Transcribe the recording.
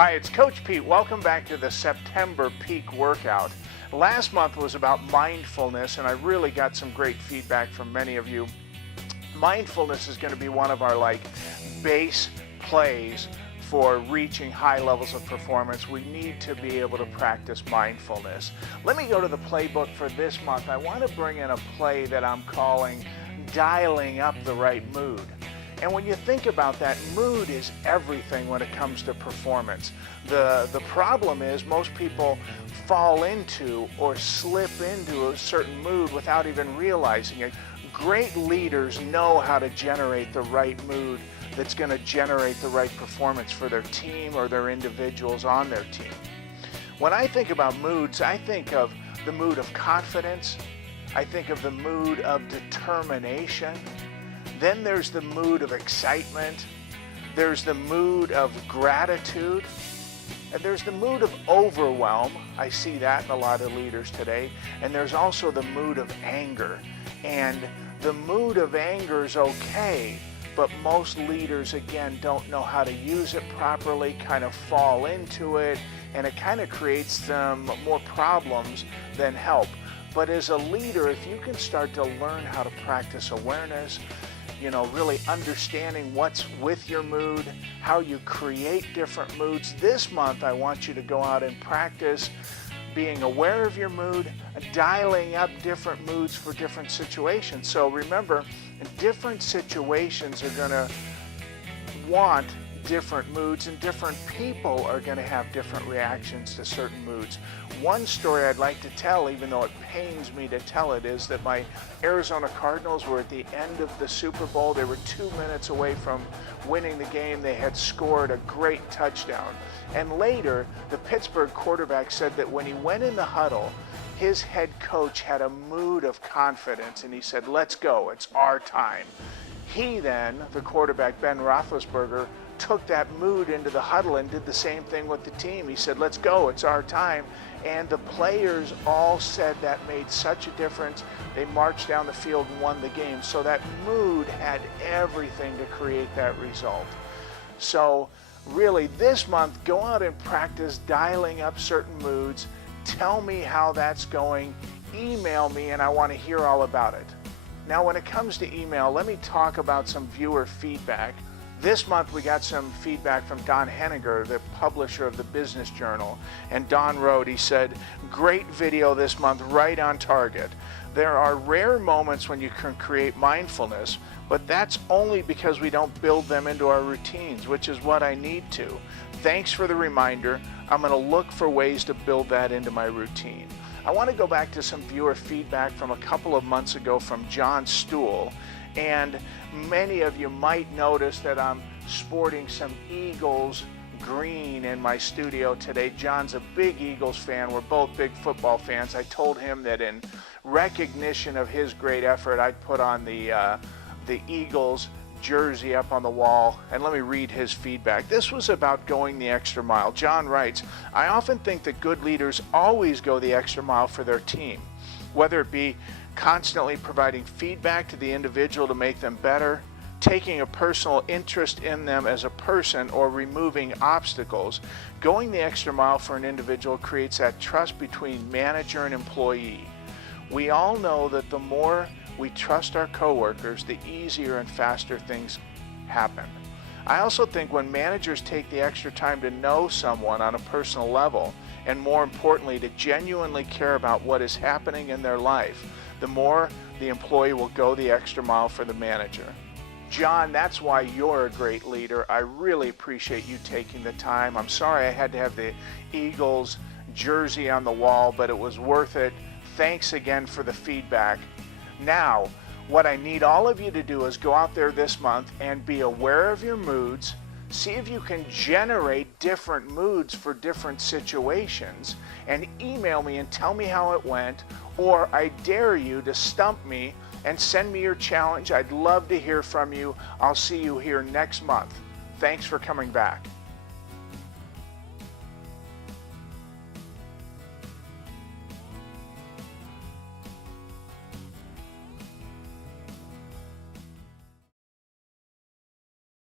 Hi, it's Coach Pete. Welcome back to the September Peak Workout. Last month was about mindfulness, and I really got some great feedback from many of you. Mindfulness is going to be one of our base plays for reaching high levels of performance. We need to be able to practice mindfulness. Let me go to the playbook for this month. I want to bring in a play that I'm calling dialing up the right mood. And when you think about that, mood is everything when it comes to performance. The problem is most people fall into or slip into a certain mood without even realizing it. Great leaders know how to generate the right mood that's going to generate the right performance for their team or their individuals on their team. When I think about moods, I think of the mood of confidence. I think of the mood of determination. Then there's the mood of excitement, there's the mood of gratitude, and there's the mood of overwhelm. I see that in a lot of leaders today. And there's also the mood of anger. And the mood of anger is okay, but most leaders, again, don't know how to use it properly, kind of fall into it, and it kind of creates them more problems than help. But as a leader, if you can start to learn how to practice awareness, really understanding what's with your mood, how you create different moods. This month, I want you to go out and practice being aware of your mood, dialing up different moods for different situations. So remember, different situations are going to want different moods, and different people are going to have different reactions to certain moods. One story I'd like to tell, even though it pains me to tell it, is that my Arizona Cardinals were at the end of the Super Bowl. They were 2 minutes away from winning the game. They had scored a great touchdown. And later, the Pittsburgh quarterback said that when he went in the huddle, his head coach had a mood of confidence, and he said, "Let's go, it's our time." He then, the quarterback, Ben Roethlisberger, took that mood into the huddle and did the same thing with the team. He said, "Let's go, it's our time." And the players all said that made such a difference. They marched down the field and won the game. So that mood had everything to create that result. So really, this month, go out and practice dialing up certain moods. Tell me how that's going. Email me, and I want to hear all about it. Now, when it comes to email, let me talk about some viewer feedback. This month, we got some feedback from Don Henniger, the publisher of the Business Journal. And Don wrote, he said, "Great video this month, right on target. There are rare moments when you can create mindfulness, but that's only because we don't build them into our routines, which is what I need to. Thanks for the reminder. I'm going to look for ways to build that into my routine." I want to go back to some viewer feedback from a couple of months ago from John Stool. And many of you might notice that I'm sporting some Eagles green in my studio today. John's a big Eagles fan. We're both big football fans. I told him that in recognition of his great effort, I'd put on the Eagles jersey up on the wall, and let me read his feedback. This was about going the extra mile. John writes, "I often think that good leaders always go the extra mile for their team, whether it be constantly providing feedback to the individual to make them better, taking a personal interest in them as a person, or removing obstacles. Going the extra mile for an individual creates that trust between manager and employee. We all know that the more we trust our coworkers, the easier and faster things happen. I also think when managers take the extra time to know someone on a personal level, and more importantly, to genuinely care about what is happening in their life, the more the employee will go the extra mile for the manager." John, that's why you're a great leader. I really appreciate you taking the time. I'm sorry I had to have the Eagles jersey on the wall, but it was worth it. Thanks again for the feedback. Now, what I need all of you to do is go out there this month and be aware of your moods. See if you can generate different moods for different situations, and email me and tell me how it went, or I dare you to stump me and send me your challenge. I'd love to hear from you. I'll see you here next month. Thanks for coming back.